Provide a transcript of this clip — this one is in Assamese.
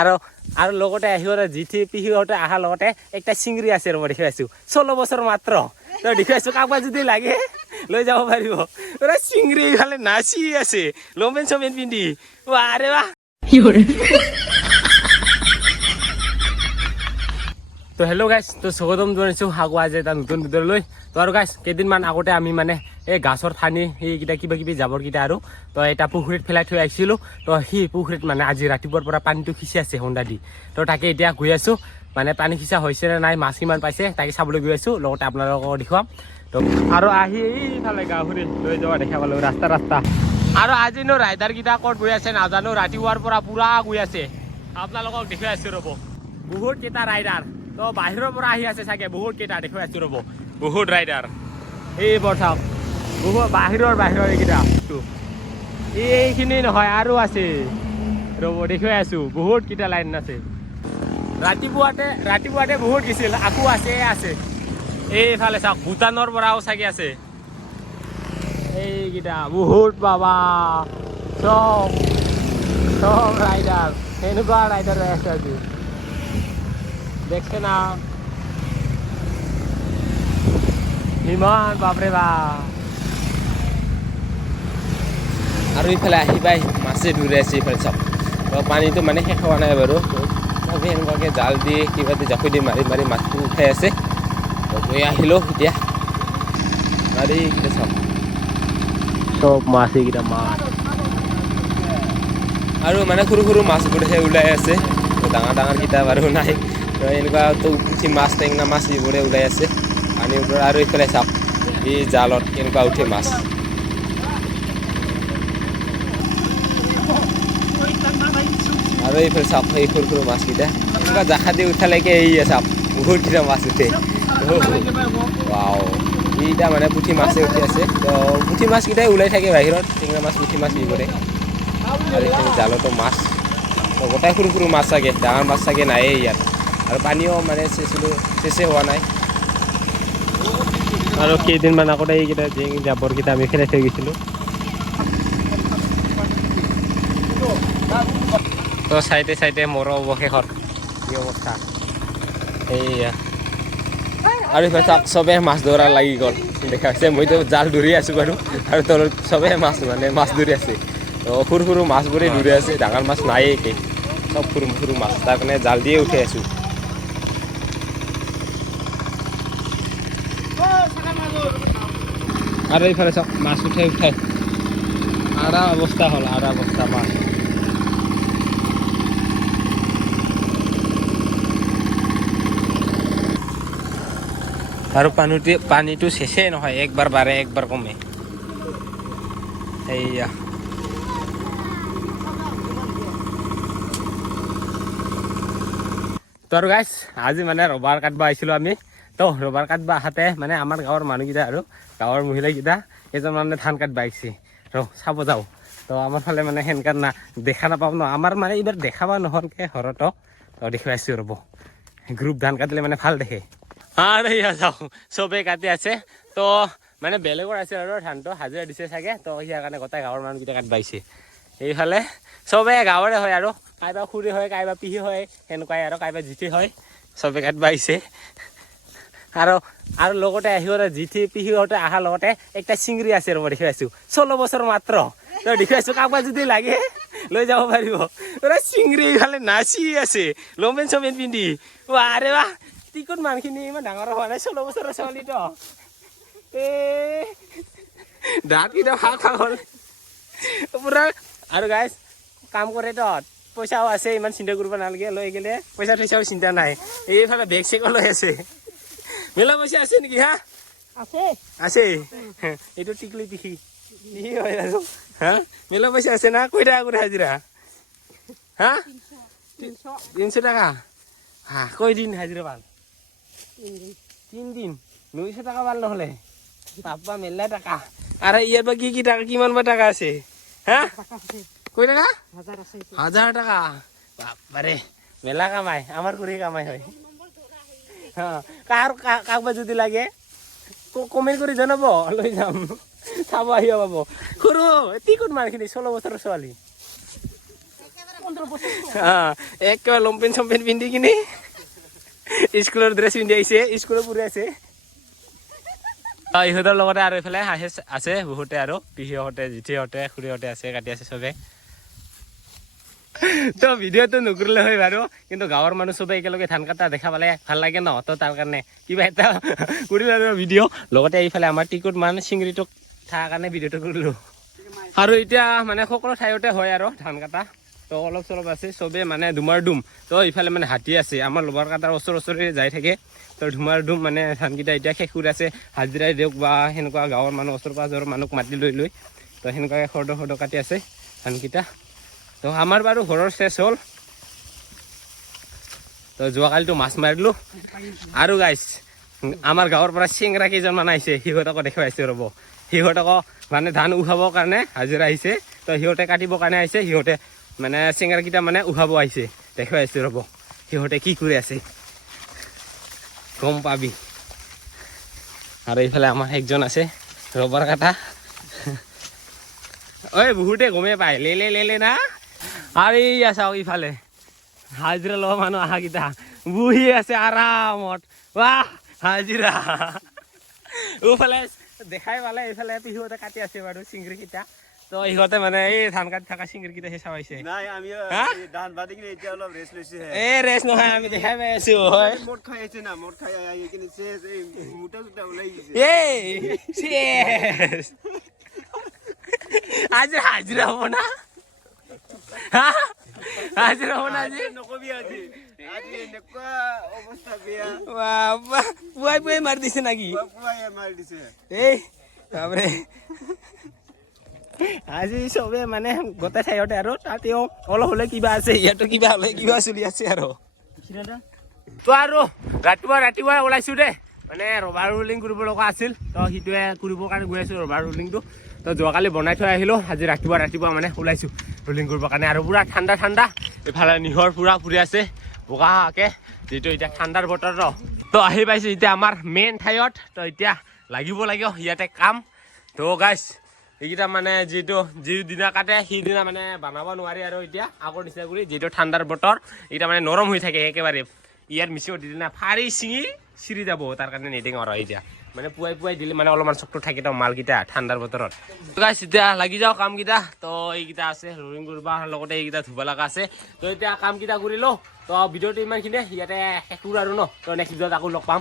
আৰু আৰু লগতে আহিবৰে জিঠি পিহিহঁতে অহাৰ লগতে একটা চিংৰি আছে মই দেখি আছোঁ 16 বছৰ মাত্ৰ তো দেখি আছোঁ কাৰোবাৰ যদি লাগে লৈ যাব পাৰিব পুৰা চিংৰি ইফালে নাচি আছে লমেন চমেন পিন্ধি আৰে বাহ তো হেল্ল' গাইছ তো স্বাগতম জনাইছোঁ আকৌ আজি এটা নতুন ভিডিঅ' লৈ তো আৰু গাইছ কেইদিনমান আগতে আমি মানে এই গাছৰ ঠানি সেইকেইটা কিবা কিবি জাবৰকেইটা আৰু তো এটা পুখুৰীত পেলাই থৈ আহিছিলোঁ তো সেই পুখুৰীত মানে আজি ৰাতিপুৱাৰ পৰা পানীটো সিঁচি আছে হোণ্ডা দি তো তাকে এতিয়া গৈ আছোঁ মানে পানী সিঁচা হৈছে নে নাই মাছ কিমান পাইছে তাকে চাবলৈ গৈ আছোঁ লগতে আপোনালোকক দেখুৱাম তো আৰু আহি এইফালে গাহৰি লৈ যোৱা দেখা পালোঁ ৰাস্তা আৰু আজিনো ৰাইডাৰকেইটা ক'ত গৈ আছে নাজানো ৰাতিপুৱাৰ পৰা পূৰা গৈ আছে আপোনালোকক দেখুৱাই আছোঁ ৰ'ব বহুত কেইটা ৰাইডাৰ তো বাহিৰৰ পৰা আহি আছে চাগে বহুত কেইটা দেখুৱাই আছোঁ ৰ'ব বহুত ৰাইডাৰ এইবোৰ চাওক বহুত বাহিৰৰ এইকেইটা এইখিনি নহয় আৰু আছে ৰ'ব দেখুৱাই আছোঁ বহুত কেইটা লাইন আছে ৰাতিপুৱাতে বহুত গৈছিল আকৌ আছে এইফালে চাওক ভূটানৰ পৰাও চাগে আছে এইকেইটা বহুত বাবা চব ৰাইডাৰ এনেকুৱা ৰাইডাৰ আছে আজি দেখছে না ইমান বাপৰে বা আৰু ইফালে আহি পাই মাছে দৌৰি আছে ইফালে চাওক পানীটো মানে শেষ হোৱা নাই বাৰু এনেকুৱাকৈ জাল দি কিবা দি জাকৈ দি মাৰি মাছটো উঠাই আছে গৈ আহিলোঁ এতিয়া আৰু এইকেইটা চাওক চব মাছ এইকেইটা মাছ আৰু মানে সৰু মাছবোৰহে ওলাই আছে ডাঙৰ কেইটা বাৰু নাই তো এনেকুৱাতো পুঠি মাছ টেঙা মাছ এইবোৰে ওলাই আছে পানীৰ ওপৰত আৰু এইফালে চাওক এই জালত কেনেকুৱা উঠে মাছ আৰু এইফালে চাওক এই সৰু মাছকেইটা এনেকুৱা জাখা দি উঠালৈকে এই চাওক বহুতকেইটা মাছ উঠে ৱাও এইকেইটা মানে পুঠি মাছে উঠি আছে তো পুঠি মাছকেইটাই ওলাই থাকে বাহিৰত টেঙা মাছ পুঠি মাছ এইবোৰে আৰু এইফালে জালতো মাছ গোটাই সৰু মাছ চাগে ডাঙৰ মাছ চাগে নায়েই ইয়াত আৰু পানীও মানে চেচে হোৱা নাই আৰু কেইদিনমান আগতে এইকেইটা জাবৰকেইটা আমি খেলাই থৈ গৈছিলোঁ তো চাইডে মোৰ অৱশেষত কি অৱস্থা এইয়া আৰু ইফালে চাওক চবে মাছ ধৰা লাগি গ'ল দেখা হৈছে মইতো জাল ধৰি আছোঁ বাৰু আৰু তলত চবে মাছ ধৰি আছে তো সৰু মাছবোৰে ধৰি আছে ডাঙৰ মাছ নায়েই একেই চব সৰু মাছ তাৰ কাৰণে জাল দিয়ে উঠাই আছোঁ আৰু এইফালে চাওক মাছ উঠাই আধা অৱস্থা হ'ল মাছ আৰু পানীটো চেচেই নহয় একবাৰ বাঢ়ে একবাৰ কমে এইয়া তো আৰু গাইছ আজি মানে ৰবাৰ কাটব আহিছিলোঁ আমি তো ৰবাৰ কাটব আহাতে মানে আমাৰ গাঁৱৰ মানুহকেইটা আৰু গাঁৱৰ মহিলাকেইটা এজন মানে ধান কাটব আহিছে চাব যাওঁ তো আমাৰ ফালে মানে সেনেকা দেখা নাপাওঁ ন আমাৰ মানে এইবাৰ দেখাব নহ'লকৈ ঘৰতো তো দেখুৱাই আছোঁ ৰ'ব গ্ৰুপ ধান কাটিলে মানে ভাল দেখে আৰু এয়া যাওঁ চবেই কাটি আছে তো মানে বেলেগৰ আছে আৰু ধানটো হাজিৰা দিছে চাগে তো ইয়াৰ কাৰণে গোটেই গাঁৱৰ মানুহকেইটা কাটব আহিছে এইফালে চবেই গাঁৱৰে হয় আৰু কাইবা খুৰী হয় কাইবা পিহি হয় সেনেকুৱাই আৰু কাইবা জিঠি হয় চবেই কাটব আহিছে আৰু লগতে আহিবৰে জিঠি পিহিহঁতে অহাৰ লগতে একটা চিংৰি আছে মই দেখি আছোঁ 16 বছৰ মাত্ৰ তো দেখি আছোঁ কাৰোবাৰ যদি লাগে লৈ যাব পাৰিব পুৰা চিংৰি ইফালে নাচি আছে লমেন চমেন পিন্ধি আৰে বাহ টিকট মানুহখিনি ইমান ডাঙৰ হোৱা নাই 16 বছৰৰ ছোৱালীটো দাঁতকেইটা ভাগ হ'ল পুৰা আৰু গাইছ কাম কৰে তো পইচাও আছে ইমান চিন্তা কৰিব নালাগে লৈ গ'লে পইচাও চিন্তা নাই এইফালে বেগ চেগো লৈ আছে মেলা পইচা আছে নেকি হা আছে এইটো টিকলি পিহি হয় আৰু হা মেলা পইচা আছে না কৈ টাকা করে হাজিরা হা 300 টাকা হা কয়দিন হাজিরা পাল 3 দিন 900 টাকা পাল নহলে বাবা মেলা টাকা আর ইয়ার বা কি টাকা কিমান বা টাকা আছে হ্যাঁ কয় টাকা 1000 টাকা বাবারে মেলা কামাই আমার করে কামাই হয় হ্যাঁ কাকবা যদি লাগে কমেন্ট করে জানাবো লৈ যাম চাব আহিব পাব সৰু টিকট মাৰখিনি 16 বছৰৰ ছোৱালী একেবাৰে লম্পেন চম্পেন পিন্ধি কিনি স্কুলৰ ড্ৰেছ পিন্ধি আহিছে স্কুলত পঢ়ি আছে ইহঁতৰ লগতে আৰু এইফালে আছে বহুতে আৰু পিহিহঁতে জিঠিহঁতে খুৰীহঁতে আছে কাটি আছে চবে তো ভিডিঅ'টো নকৰিলে হয় বাৰু কিন্তু গাঁৱৰ মানুহ চবে একেলগে ধান কটা দেখা পালে ভাল লাগে ন তো তাৰ কাৰণে কিবা এটা কৰিলো আৰু ভিডিঅ' লগতে এইফালে আমাৰ টিকট মানে চিঙৰিটোক থকাৰ কাৰণে ভিডিঅ'টো কৰিলো আৰু এতিয়া মানে সকলো ঠাইতে হয় আৰু ধান কটা তো অলপ চলপ আছে চবে মানে ধুমাৰ ধুম তো ইফালে মানে হাতী আছে আমাৰ লবাৰ কাটাৰ ওচৰে যাই থাকে তো ধুমাৰ ধুম মানে ধানকেইটা এতিয়া শেষ কৰি আছে হাজিৰাই দিয়ক বা সেনেকুৱা গাঁৱৰ মানুহ ওচৰ পাঁজৰৰ মানুহক মাতি লৈ তো সেনেকুৱাকৈ খৰদ কাটি আছে ধানকেইটা তো আমাৰ বাৰু ঘৰৰ শেষ হ'ল তো যোৱাকালিতো মাছ মাৰিলোঁ আৰু গাইছ আমাৰ গাঁৱৰ পৰা চেংৰা কেইজনমান আহিছে সিহঁতকো দেখুৱাইছে ৰ'ব সিহঁতকো মানে ধান উঠাবৰ কাৰণে হাজিৰা আহিছে তো সিহঁতে কাটিবৰ কাৰণে আহিছে সিহঁতে মানে চেংৰাকেইটা মানে উঠাব আহিছে দেখুৱাইছে ৰ'ব সিহঁতে কি কৰি আছে গম পাবি আৰু এইফালে আমাৰ একজন আছে ৰবাৰ কাটা ঐ বহুতে গমেই পায় লে না আৰু এই চাওক ইফালে হাজিৰা লোৱা মানুহ আহাকেইটা বহি আছে আৰামত বাহ হাজিৰা ওফালে দেখাই পালে এইফালে সিহঁতে কাটি আছে বাৰু চিংৰিকেইটা তো ইহঁতে মানে এই ধান কাটি থকা চিংৰিকেইটা হে চাবাইছে এই ৰেচ নহয় আমি দেখাই পাই আছো আজি হাজিৰা হ'ব না হাজিৰা হ'ব না আজি নকবি আজি পুৱাই পুৱাই মাৰি দিছে নাকি এই বাপৰে আজি চবে মানে গোটেই ঠাইতে আৰু তাতেও অলপ হ'লে কিবা আছে ইয়াতো কিবা হ'লে কিবা চলি আছে আৰু তো আৰু ৰাতিপুৱা ওলাইছো দেই মানে ৰবাৰ ৰোলিং কৰিব লগা আছিল তো সিটোৱে কৰিবৰ কাৰণে গৈ আছো ৰবাৰ ৰোলিংটো তো যোৱাকালি বনাই থৈ আহিলোঁ আজি ৰাতিপুৱা মানে ওলাইছোঁ ৰোলিং কৰিবৰ কাৰণে আৰু পুৰা ঠাণ্ডা এইফালে নিহৰ পুৰা ফুৰি আছে বোকাকে যিটো এতিয়া ঠাণ্ডাৰ বতৰ তো আহি পাইছোঁ এতিয়া আমাৰ মেইন ঠাইত তো এতিয়া লাগিব ইয়াতে কাম তো গাইছ এইকেইটা মানে যিদিনা কাটে সিদিনা মানে বনাব নোৱাৰি আৰু এতিয়া আগৰ নিচিনা কৰি যিটো ঠাণ্ডাৰ বতৰ এইকেইটা মানে নৰম হৈ থাকে একেবাৰে ইয়াত মিচিঙত দিদিনা ফাৰি চিৰি যাব তাৰ কাৰণে নিদিং আৰু এতিয়া মানে পুৱাই দিলে মানে অলপমান চকটো থাকে তো মালকেইটা ঠাণ্ডাৰ বতৰত গাইছ এতিয়া লাগি যাওঁ কামকেইটা তো এইকেইটা আছে ৰোলিং কৰিব লগতে এইকেইটা ধুব লগা আছে তো এতিয়া কামকেইটা কৰি লওঁ তো ভিডিঅ'টো ইমানখিনিয়ে ইয়াতে শেষ কৰোঁ আৰু ন তো নেক্সট ভিডিঅ'ত আকৌ লগ পাম